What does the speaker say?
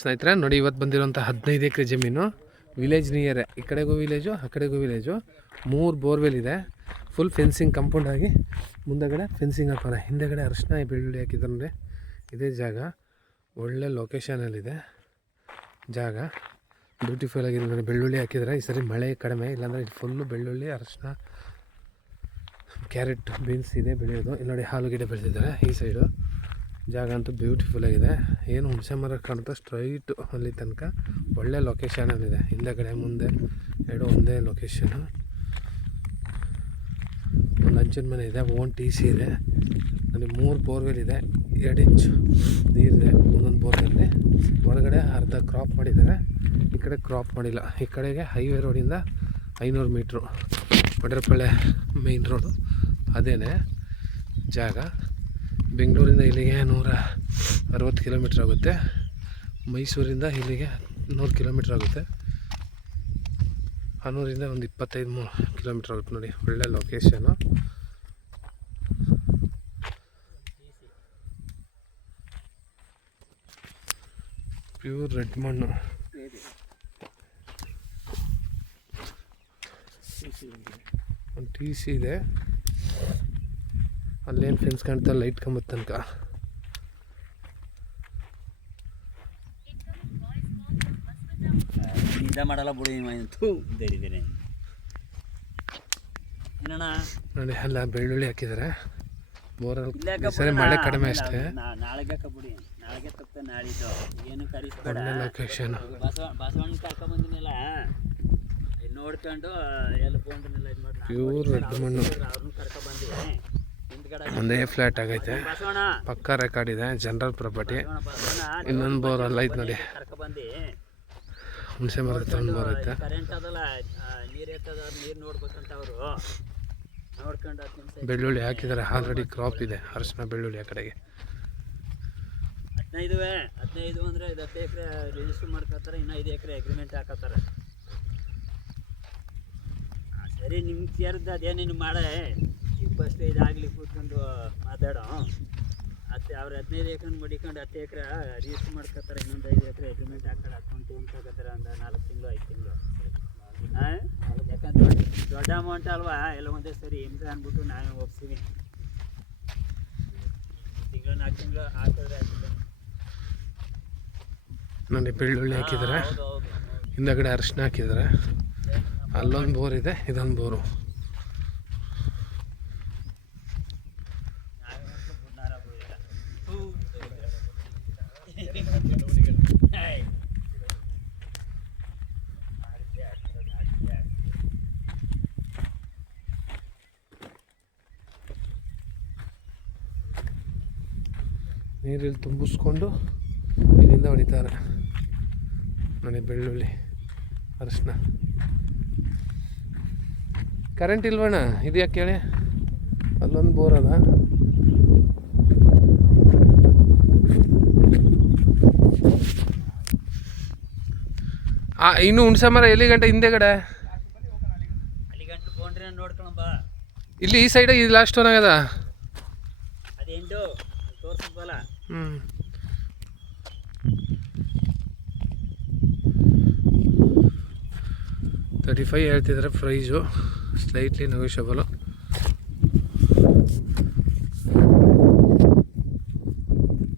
ಸ್ನೇಹಿತರೆ ನೋಡಿ, ಇವತ್ತು ಬಂದಿರೋಂಥ 15 ಎಕರೆ ಜಮೀನು ವಿಲೇಜ್ ನಿಯರೇ. ಈ ಕಡೆಗೂ ವಿಲೇಜು, ಆ ಕಡೆಗೂ ವಿಲೇಜು. 3 ಬೋರ್ವೆಲ್ ಇದೆ. ಫುಲ್ ಫೆನ್ಸಿಂಗ್ ಕಾಂಪೌಂಡ್ ಆಗಿ ಮುಂದಗಡೆ ಫೆನ್ಸಿಂಗ್ ಹಾಕೋರೆ. ಹಿಂದೆಗಡೆ ಅರಿಶಿನ ಬೆಳ್ಳುಳ್ಳಿ ಹಾಕಿದ್ರೆ ಇದೇ ಜಾಗ. ಒಳ್ಳೆ ಲೊಕೇಶನಲ್ಲಿದೆ ಜಾಗ. ಬ್ಯೂಟಿಫುಲ್ ಆಗಿದೆ ನೋಡಿ. ಬೆಳ್ಳುಳ್ಳಿ ಹಾಕಿದರೆ ಈ ಸರಿ ಮಳೆ ಕಡಿಮೆ, ಇಲ್ಲಾಂದರೆ ಇದು ಫುಲ್ಲು ಬೆಳ್ಳುಳ್ಳಿ, ಅರಿಶಿನ, ಕ್ಯಾರೆಟ್, ಬೀನ್ಸ್ ಇದೆ ಬೆಳೆಯೋದು. ಇಲ್ಲಿ ನೋಡಿ ಆಲೂಗೆಡ್ಡೆ ಬೆಳೆದಿದ್ದಾರೆ. ಈ ಸೈಡು ಜಾಗ ಅಂತೂ ಬ್ಯೂಟಿಫುಲ್ ಆಗಿದೆ. ಏನು ಹುಣಸೆ ಮರ ಕಾಣುತ್ತೋ ಸ್ಟ್ರೈಟು ಅಲ್ಲಿ ತನಕ ಒಳ್ಳೆ ಲೊಕೇಶನಲ್ಲಿದೆ. ಹಿಂದೆಗಡೆ ಮುಂದೆ ಎರಡು ಒಂದೇ ಲೊಕೇಶನು. ಒಂದು ಹಂಚಿನ ಮನೆ ಇದೆ, ಓನ್ ಟಿ ಸಿ ಇದೆ. ಅಲ್ಲಿ 3 ಬೋರ್ವೆಲ್ ಇದೆ. 2 ಇಂಚು ನೀರಿದೆ ಒಂದೊಂದು ಬೋರ್ವೆಲ್ಲಿ. ಹೊರಗಡೆ ಅರ್ಧ ಕ್ರಾಪ್ ಮಾಡಿದ್ದಾರೆ, ಈ ಕಡೆ ಕ್ರಾಪ್ ಮಾಡಿಲ್ಲ. ಈ ಕಡೆಗೆ ಹೈವೇ ರೋಡಿಂದ 500 ಮೀಟ್ರು ಒಡೆರಪಳ್ಳೆ ಮೇಯ್ನ್ ರೋಡು ಅದೇನೇ ಜಾಗ. ಬೆಂಗಳೂರಿಂದ ಇಲ್ಲಿಗೆ 160 ಕಿಲೋಮೀಟ್ರ್ ಆಗುತ್ತೆ. ಮೈಸೂರಿಂದ ಇಲ್ಲಿಗೆ 100 ಕಿಲೋಮೀಟ್ರ್ ಆಗುತ್ತೆ. ಹನೂರಿಂದ ಒಂದು 25 ಕಿಲೋಮೀಟ್ರ್ ಆಗುತ್ತೆ ನೋಡಿ. ಒಳ್ಳೆ ಲೊಕೇಶನು. ಪ್ಯೂರ್ ರೆಡ್ ಮಣ್ಣು. ಒಂದು ಟಿ ಸಿ ಇದೆ. ಅಲ್ಲೇನು ಫೆನ್ಸ್ ಕಾಣ್ತಾ ಲೈಟ್ ಕಂಬದ ತನಕ. ಮಾಡಲ್ಲ ಬಿಡಿ ನೋಡಿ, ಅಲ್ಲ ಬೆಳ್ಳುಳ್ಳಿ ಹಾಕಿದ್ದಾರೆ. ಬೋರಲ್ಲಿ ಸರಿ ಮಳೆ ಕಡಿಮೆ ಅಷ್ಟೇ. ನಾಳೆಗೆ ಹಾಕಬಿಡಿ, ನಾಳೆಗೆ ತಪ್ಪ ನಾಳಿದ್ದು ಏನು ಕರಿಸ್ಬೇಡ. ಲೊಕೇಶನ್ ಬಸವಣ್ಣ ಕರ್ಕೊಂಬಂದಿನಲ್ಲ, ನೋಡ್ಕೊಂಡು ಎಲ್ಲ ಫೋನ್ನೆಲ್ಲ ಇದು ಮಾಡಿ ಪ್ಯೂರ್ ರೆಡ್ ಮಣ್ಣು. ಅವ್ರನ್ನ ಕರ್ಕೊಂಬಂದಿವಿ. ಒಂದೇ ಫ್ಲ್ಯಾಟ್ ಆಗೈತೆ. ಪಕ್ಕ ರೆಕಾರ್ಡ್ ಇದೆ, ಜನರಲ್ ಪ್ರಾಪರ್ಟಿ. ಇನ್ನೊಂದು ಬೋರ್ ಅಲ್ಲ ಐತೆ ನೋಡಿ, ಹುಣಸೆ ಮರದ ತಗೊಂಡು ಬೋರ್ ಐತೆ. ಕರೆಂಟ್ ಅದಲ್ಲ, ನೀರು ಎತ್ತದ, ನೀರು ನೋಡ್ಬೇಕಂತ ಅವರು ನೋಡ್ಕೊಂಡು. ಬೆಳ್ಳುಳ್ಳಿ ಹಾಕಿದ್ದಾರೆ, ಆಲ್ರೆಡಿ ಕ್ರಾಪ್ ಇದೆ. ಅರಿಶಿನ ಬೆಳ್ಳುಳ್ಳಿ ಆ ಕಡೆಗೆ 15 ಅಂದರೆ 10 ಎಕರೆ ರಿಜಿಸ್ಟರ್ ಮಾಡ್ಕೊತಾರೆ. ಇನ್ನು 5 ಎಕರೆ ಅಗ್ರಿಮೆಂಟ್ ಹಾಕೋತಾರೆ. ಸರಿ, ನಿಮ್ಗೆ ಸೇರಿದ್ದು ಅದೇನೇನು ಮಾಡೇ ಈಗ ಫಸ್ಟ್ ಇದಾಗಲಿ ಕೂತ್ಕೊಂಡು ಮಾತಾಡೋ. ಅವ್ರು 15 ಎಕರೆ ಮಡಿಕೊಂಡು 10 ಎಕರೆ ರಿಜಿಸ್ಟರ್ ಮಾಡ್ಕೊತಾರೆ. ಇನ್ನೊಂದು 5 ಎಕರೆ ಅಗ್ರಿಮೆಂಟ್ ಹಾಕೊಂಡು ಅಕೌಂಟ್ ಹಾಕೋತಾರೆ. ಒಂದು 4 ತಿಂಗಳು 5 ತಿಂಗಳು. ಯಾಕಂದ್ರೆ ದೊಡ್ಡ ಅಮೌಂಟ್ ಅಲ್ವಾ, ಎಲ್ಲ ಒಂದೇ ಸರಿ ಹಿಂದೆ ಅಂದ್ಬಿಟ್ಟು ನಾವೇ ಹೋಗ್ತೀವಿ. ತಿಂಗಳು 4 ತಿಂಗಳು ಹಾಕಿದ್ರೆ ನೋಡಿ. ಬೆಳ್ಳುಳ್ಳಿ ಹಾಕಿದ್ದಾರೆ, ಹಿಂದಗಡೆ ಅರಿಶಿನ ಹಾಕಿದ್ದಾರೆ. ಅಲ್ಲೊಂದು ಬೋರ್ ಇದೆ, ಇದೊಂದು ಬೋರು. ನೀರಲ್ಲಿ ತುಂಬಿಸ್ಕೊಂಡು ಇಲ್ಲಿಂದ ಹೊಡಿತಾರೆ ನೋಡಿ. ಬೆಳ್ಳುಳ್ಳಿ, ಅರಿಶಿನ. ಕರೆಂಟ್ ಇಲ್ವಣ್ಣ? ಇದು ಯಾಕೆ ಹೇಳಿ, ಅಲ್ಲೊಂದು ಬೋರ್ ಅದ. ಇನ್ನು ಹುಣಸೆ ಮರ ಎಲ್ಲಿ ಗಂಟೆ ಹಿಂದೆಗಡೆ ಇಲ್ಲಿ ಈ ಸೈಡ್ ಇದು ಲಾಸ್ಟ್ ಒನ್ ಆಗದ. ಹ್ಞೂ 35 ಹೇಳ್ತಿದ್ದಾರೆ ಪ್ರೈಸು. ಸ್ಲೈಟ್ಲಿ ನೆಗೋಷಿಯಬಲು.